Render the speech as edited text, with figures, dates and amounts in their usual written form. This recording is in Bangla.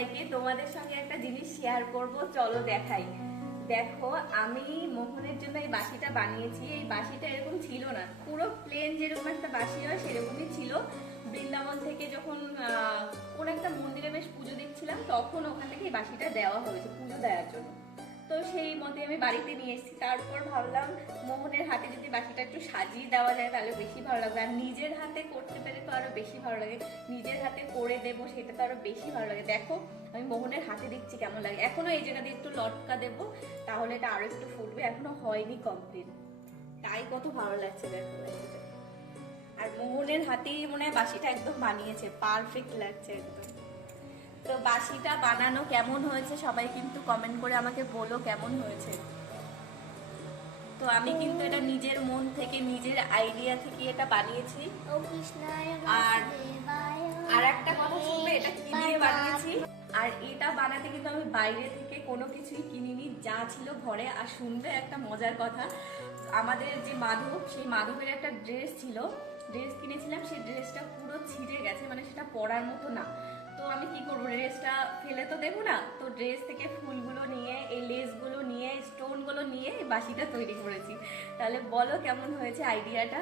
সবাইকে। তোমাদের সঙ্গে একটা জিনিস শেয়ার করব, চলো দেখাই। দেখো, আমি মোহনের জন্য এই বাঁশিটা বানিয়েছি। এই বাঁশিটা এরকম ছিল না, পুরো প্লেন যেরকম একটা বাঁশি হয় সেরকমই ছিল। বৃন্দাবন থেকে যখন কোন একটা মন্দিরে বেশ পুজো দিচ্ছিলাম, তখন ওখান থেকে এই বাঁশিটা দেওয়া হয়েছে পুজো দেওয়ার জন্য। তো সেই মতে আমি বাড়িতে নিয়ে এসেছি। তারপর ভাবলাম মোহনের হাতে যদি বাকিটা একটু সাজিয়ে দেওয়া যায় তাহলে বেশি ভালো লাগবে। আর নিজের হাতে করতে পেরে তো আরো বেশি ভালো লাগে, নিজের হাতে করে দেবো সেটা তো আরো বেশি ভালো লাগে। দেখো আমি মোহনের হাতে দিচ্ছি কেমন লাগে। এখনো এই জায়গা দিয়ে একটু লটকা দেবো, তাহলে এটা আরো একটু ফুটবে, এখনো হয়নি কমপ্লিট। তাই কত ভালো লাগছে দেখো বাঁশিটা। আর মোহনের হাতেই মনে হয় বাঁশিটা একদম বানিয়েছে, পারফেক্ট লাগছে একদম। তো বাঁশিটা বানানো কেমন হয়েছে সবাই কিন্তু কমেন্ট করে আমাকে বলো কেমন হয়েছে। তো আমি কিন্তু এটা নিজের মন থেকে, নিজের আইডিয়া থেকে এটা বানিয়েছি। আর আর একটা কথা শুনবে, এটা কি দিয়ে বানিয়েছি। আর এটা বানাতে কিন্তু আমি বাইরে থেকে কোনো কিছুই কিনিনি, যা ছিল ঘরে। আর শুনবে একটা মজার কথা, আমাদের যে মাধব, সেই মাধবের একটা ড্রেস ছিল, ড্রেস কিনেছিলাম, সেই ড্রেসটা পুরো ছিঁড়ে গেছে, মানে সেটা পরার মতো না। তো আমি কি করবো, ড্রেসটা ফেলে তো দেবো না। তো ড্রেস থেকে ফুলগুলো নিয়ে, এই লেসগুলো নিয়ে, স্টোনগুলো নিয়ে এই বাঁশিটা তৈরি করেছি। তাহলে বলো কেমন হয়েছে আইডিয়াটা।